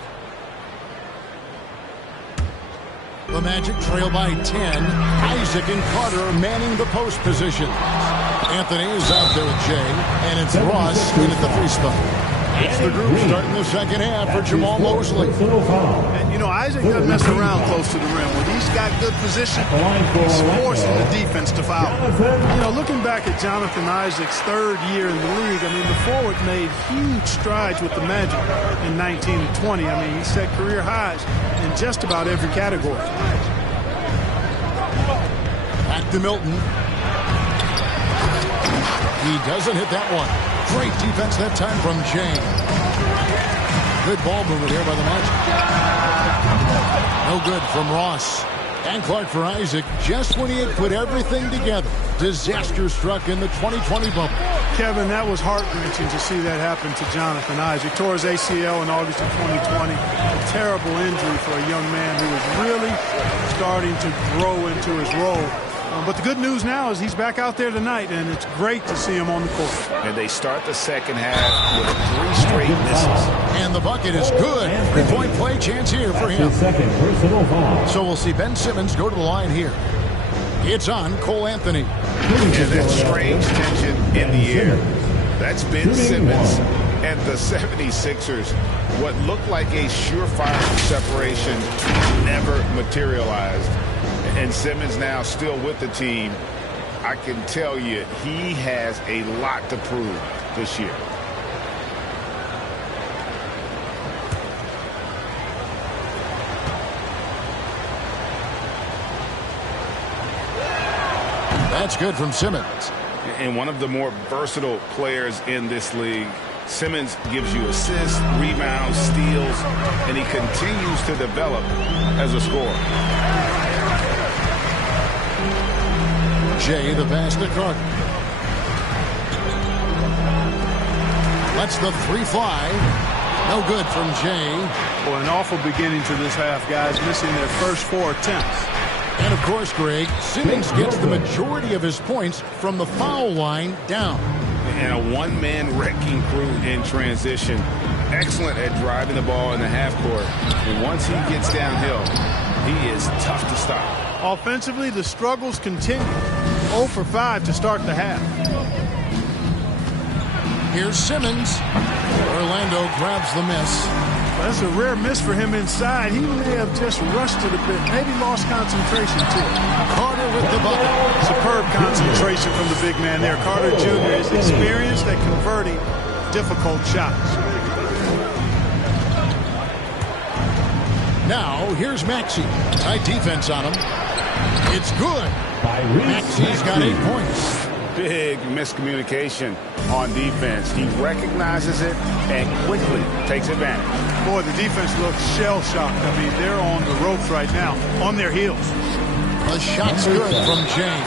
The Magic trail by 10. Isaac and Carter manning the post position. Anthony is out there with Jay, and it's Ross in at the 3 spot. It's the group starting the second half for Jamal Mosley. And, you know, Isaac doesn't mess around close to the rim. When he's got good position, he's forcing the defense to foul. You know, looking back at Jonathan Isaac's 3rd year in the league, I mean, the forward made huge strides with the Magic in 19 and 20. I mean, he set career highs in just about every category. Back to Milton. He doesn't hit that one. Great defense that time from Jay. Good ball movement here by the Magic. No good from Ross. And Clark for Isaac, just when he had put everything together. Disaster struck in the 2020 bubble. Kevin, that was heart-wrenching to see that happen to Jonathan Isaac. Tore his ACL in August of 2020. A terrible injury for a young man who was really starting to grow into his role. But the good news now is he's back out there tonight, and it's great to see him on the court. And they start the second half with 3 straight misses. And the bucket is good. 3-point play chance here for him. So we'll see Ben Simmons go to the line here. It's on Cole Anthony. And that strange tension in the air. That's Ben Simmons and the 76ers. What looked like a surefire separation never materialized. And Simmons now still with the team. I can tell you he has a lot to prove this year. That's good from Simmons. And one of the more versatile players in this league. Simmons gives you assists, rebounds, steals, and he continues to develop as a scorer. Jay, the pass to Carter. Lets the 3 fly. No good from Jay. Boy, an awful beginning to this half, guys, missing their first 4 attempts. And, of course, Greg, Simmons gets the majority of his points from the foul line down. And a one-man wrecking crew in transition. Excellent at driving the ball in the half court. And once he gets downhill, he is tough to stop. Offensively, the struggles continue. 0 for 5 to start the half. Here's Simmons. Orlando grabs the miss. That's a rare miss for him inside. He may have just rushed it a bit. Maybe lost concentration, too. Carter with the bucket. Superb concentration from the big man there. Carter Jr. is experienced at converting difficult shots. Now, here's Maxey. Tight defense on him. It's good. Maxey's got 8 points. Big miscommunication on defense. He recognizes it and quickly takes advantage. Boy, the defense looks shell-shocked. I mean, they're on the ropes right now, on their heels. The shot's good from Jay.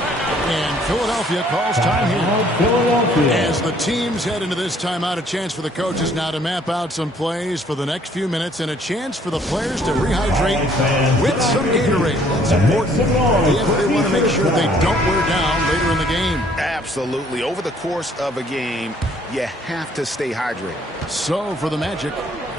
And Philadelphia calls time here. As the teams head into this timeout, a chance for the coaches now to map out some plays for the next few minutes and a chance for the players to rehydrate with some Gatorade. That's important if they want to make sure they don't wear down later in the game. Absolutely. Over the course of a game, you have to stay hydrated. So for the Magic,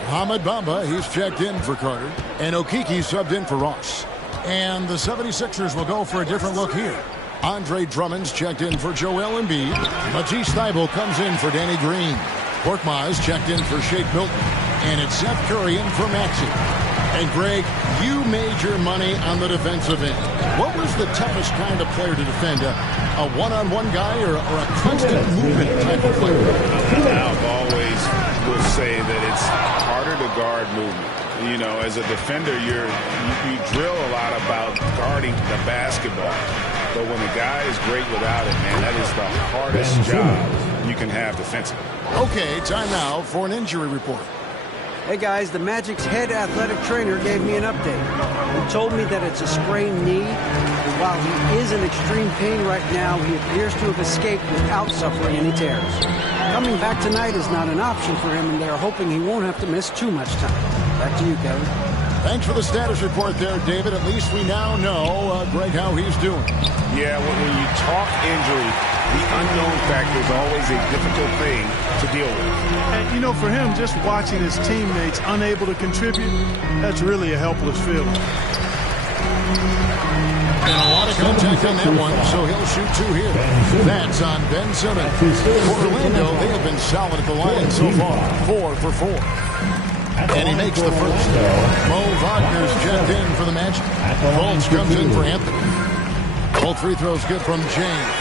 Hamid Bamba, he's checked in for Carter, and Okiki subbed in for Ross. And the 76ers will go for a different look here. Andre Drummond's checked in for Joel Embiid. Matisse Thybulle comes in for Danny Green. Korkmaz checked in for Shake Milton. And it's Seth Curry in for Maxey. And Greg, you made your money on the defensive end. What was the toughest kind of player to defend? A one-on-one guy or a constant movement type of player? I've always will say that it's harder to guard movement. You know, as a defender, you drill a lot about guarding the basketball. But when a guy is great without it, man, that is the hardest job you can have defensively. Okay, time now for an injury report. Hey guys, the Magic's head athletic trainer gave me an update. He told me that it's a sprained knee, and while he is in extreme pain right now, he appears to have escaped without suffering any tears. Coming back tonight is not an option for him, and they're hoping he won't have to miss too much time. Back to you, Kevin. Thanks for the status report there, David. At least we now know, Greg, how he's doing. Yeah, when you talk injury, the unknown factor is always a difficult thing to deal with. And, you know, for him, just watching his teammates unable to contribute, that's really a helpless feeling. And a lot of contact on that one, so he'll shoot two here. That's on Ben Simmons. For Orlando, they have been solid at the line so far. 4 for 4. And he makes the first. Mo Wagner's checked in for the Magic. Fultz comes in for Anthony. Both free throws good from James.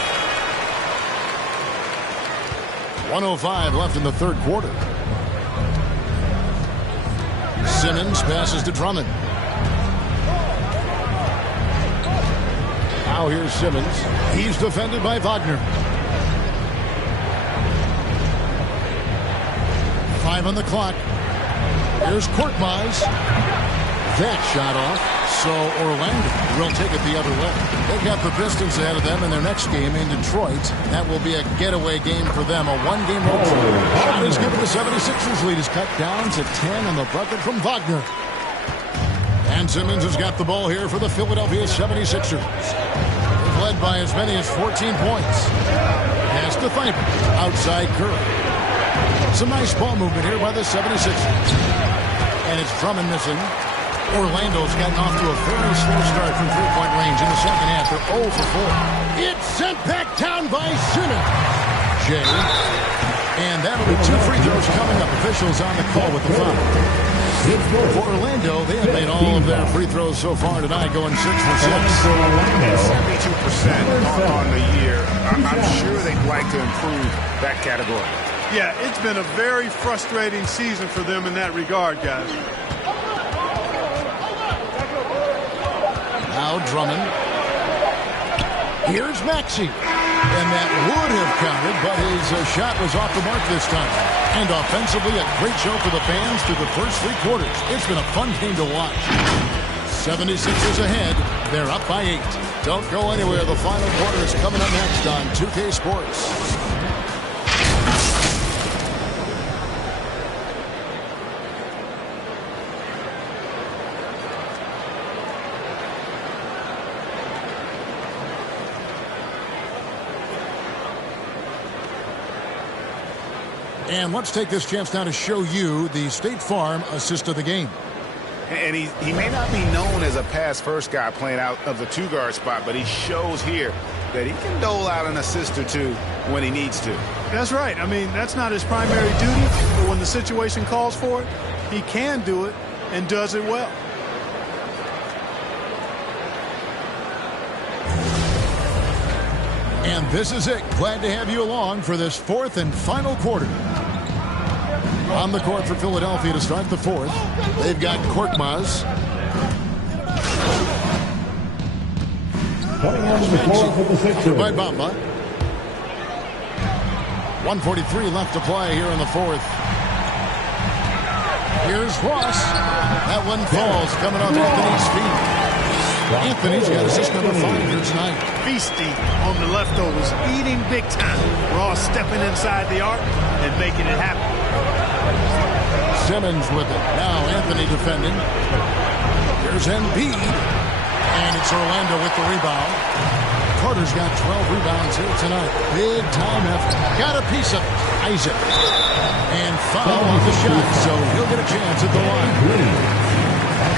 1:05 left in the third quarter. Simmons passes to Drummond. Now here's Simmons. He's defended by Wagner. 5 on the clock. Here's Korkmaz. That shot off. So Orlando will take it the other way. They've got the Pistons ahead of them in their next game in Detroit. That will be a getaway game for them. A one-game road trip. Shot is given. The 76ers lead is cut down to 10 on the bucket from Wagner. And Simmons has got the ball here for the Philadelphia 76ers. They've led by as many as 14 points. Pass to Thybulle. Outside Curry. Some nice ball movement here by the 76ers. And it's Drummond missing. Orlando's gotten off to a very slow start from three-point range in the second half. They're 0 for 4. It's sent back down by Simmons. Jay. And that'll be 2 free throws coming up. Officials on the call with the foul. For Orlando, they have made all of their free throws so far tonight, going 6 for 6. 72% on the year. I'm sure they'd like to improve that category. Yeah, it's been a very frustrating season for them in that regard, guys. Now Drummond. Here's Maxey. And that would have counted, but his shot was off the mark this time. And offensively, a great show for the fans through the first 3 quarters. It's been a fun game to watch. 76ers ahead. They're up by 8. Don't go anywhere. The final quarter is coming up next on 2K Sports. And let's take this chance now to show you the State Farm assist of the game. And he may not be known as a pass-first guy playing out of the 2-guard spot, but he shows here that he can dole out an assist or 2 when he needs to. That's right. I mean, that's not his primary duty, but when the situation calls for it, he can do it and does it well. And this is it. Glad to have you along for this 4th and final quarter. On the court for Philadelphia to start the 4th. They've got Korkmaz. Coming on the floor for the Sixers. By Bamba. 1:43 left to play here in the 4th. Here's Ross. That one falls coming off Anthony's feet. Anthony's got assist number 5 here tonight. Feasting on the leftovers, eating big time. Ross stepping inside the arc and making it happen. Simmons with it. Now Anthony defending. Here's Embiid. And it's Orlando with the rebound. Carter's got 12 rebounds here tonight. Big time effort. Got a piece of it. Isaac. And foul on the shot, so he'll get a chance at the line.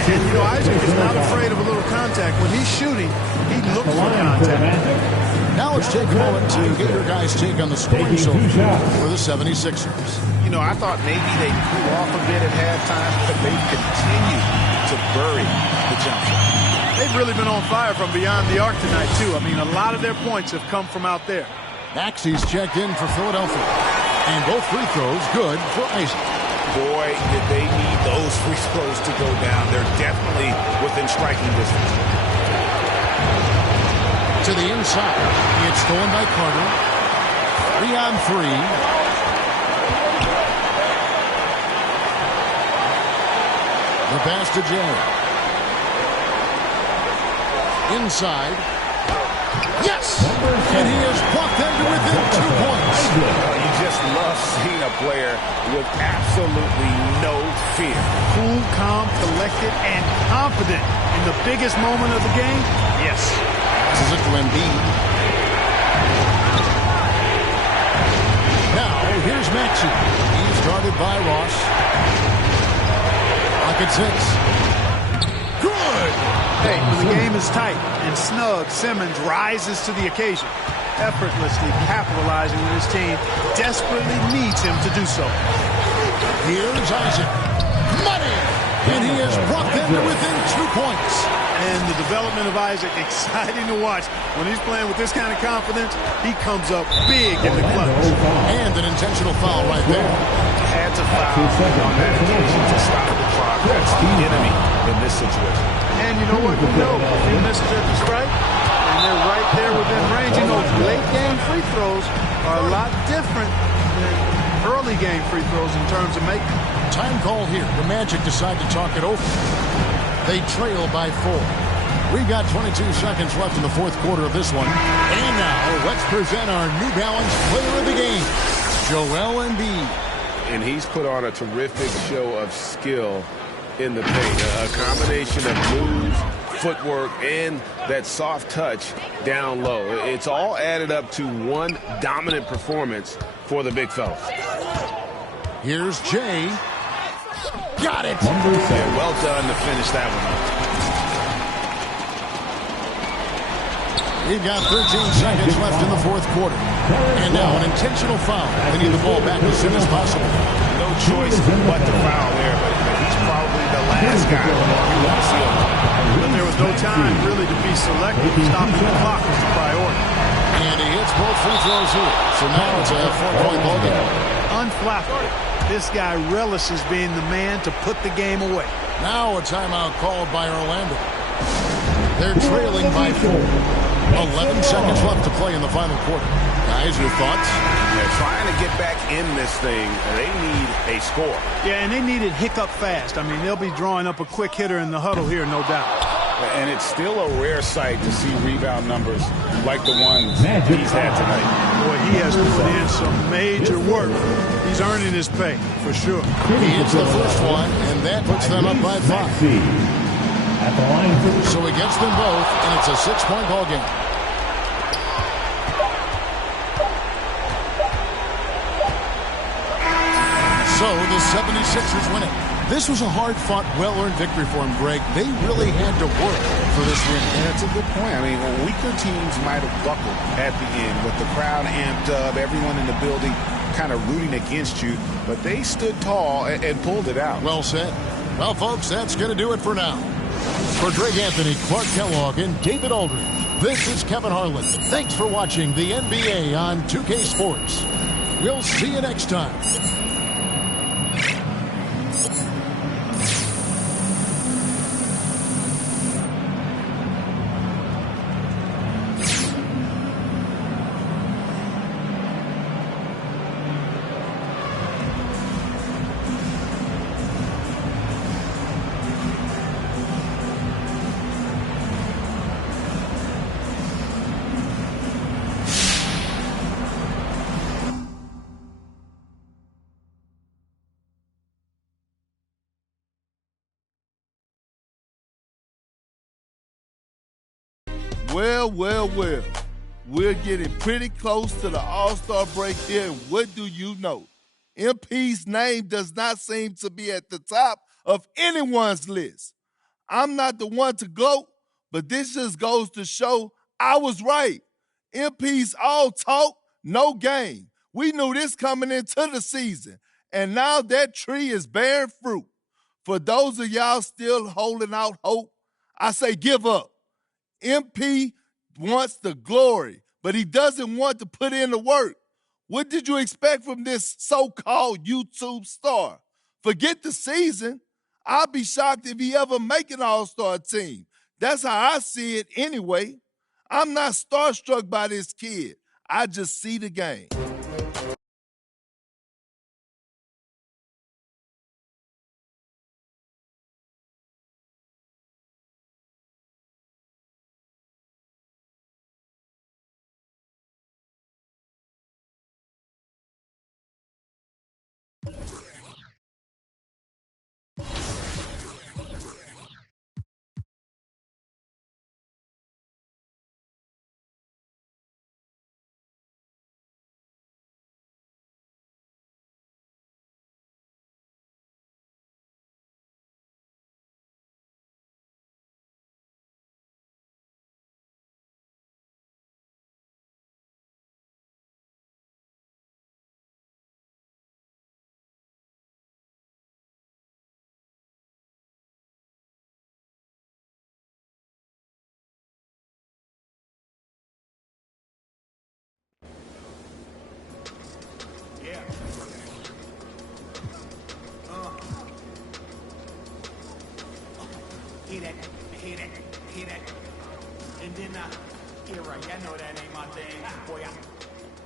And, you know, Isaac is not afraid of a little contact. When he's shooting, he looks for contact. Now let's take a moment to get your guys' take on the scoring so for the 76ers. You know, I thought maybe they'd cool off a bit at halftime, but they continue to bury the jump shot. They've really been on fire from beyond the arc tonight, too. I mean, a lot of their points have come from out there. Maxey's checked in for Philadelphia. And both free throws good for Isaac. Boy, did they need those free throws to go down. They're definitely within striking distance. To the inside. It's stolen by Carter. 3-on-3. The pass to Jay. Inside. Yes! And he has brought them to within 2 points. You just love seeing a player with absolutely no fear. Cool, calm, collected, and confident in the biggest moment of the game. Yes. This is it to Embiid. Now, here's Maxey. He's guarded by Ross. Pocket 6. Good! Hey, when the game is tight and snug, Simmons rises to the occasion, effortlessly capitalizing when his team desperately needs him to do so. Here's Isaac. Money! And he has brought them to within 2 points. And the development of Isaac, exciting to watch. When he's playing with this kind of confidence, he comes up big in the clutch. And an intentional foul right there. Had to foul on that occasion to stop the clock. That's the enemy in this situation. And you know what? He misses at the strike, and they're right there within range. You know, late-game free throws are a lot different than early-game free throws in terms of making. Time call here. The Magic decide to talk it over. They trail by 4. We've got 22 seconds left in the fourth quarter of this one. And now, let's present our New Balance player of the game, Joel Embiid. And he's put on a terrific show of skill in the paint. A combination of moves, footwork, and that soft touch down low. It's all added up to one dominant performance for the big fella. Here's Jay. Got it. Yeah, well done to finish that one up. We've got 13 seconds left in the fourth quarter. And now an intentional foul. They need the ball back as soon as possible. No choice but to foul there, but he's probably the last guy you want to see him. But there was no time really to be selective. Stopping the clock was the priority. And he hits both free throws here. So now it's a 4-point ball game. Unflappable. This guy relishes being the man to put the game away. Now a timeout called by Orlando. They're trailing by 4. 11 seconds left to play in the final quarter. Guys, your thoughts? They're trying to get back in this thing. They need a score. Yeah, and they need it hiccup fast. I mean, they'll be drawing up a quick hitter in the huddle here, no doubt. And it's still a rare sight to see rebound numbers like the ones he's had tonight. Boy, he has put in some major work. He's earning his pay, for sure. He hits the first one, and that puts them up by 5. So he gets them both, and it's a 6-point ball game. So the 76ers win it. This was a hard-fought, well-earned victory for him, Greg. They really had to work for this win. And that's a good point. I mean, weaker teams might have buckled at the end with the crowd amped up, everyone in the building kind of rooting against you, but they stood tall and pulled it out. Well said. Well, folks, that's going to do it for now. For Greg Anthony, Clark Kellogg, and David Aldridge, this is Kevin Harlan. Thanks for watching the NBA on 2K Sports. We'll see you next time. Well, we're getting pretty close to the All-Star break here, and what do you know? MP's name does not seem to be at the top of anyone's list. I'm not the one to gloat, but this just goes to show I was right. MP's all talk, no game. We knew this coming into the season, and now that tree is bearing fruit. For those of y'all still holding out hope, I say give up. MP wants the glory, but he doesn't want to put in the work. What did you expect from this so-called YouTube star? Forget the season. I'll be shocked if he ever make an all-star team. That's how I see it anyway. I'm not starstruck by this kid. I just see the game. Hear that. And then era, y'all know that ain't my thing. Boy, I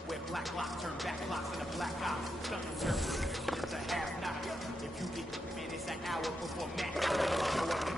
wear black locks, turn back clocks in a black ops. Stunting surface, it's a half knot. If you get, man, it's an hour before match.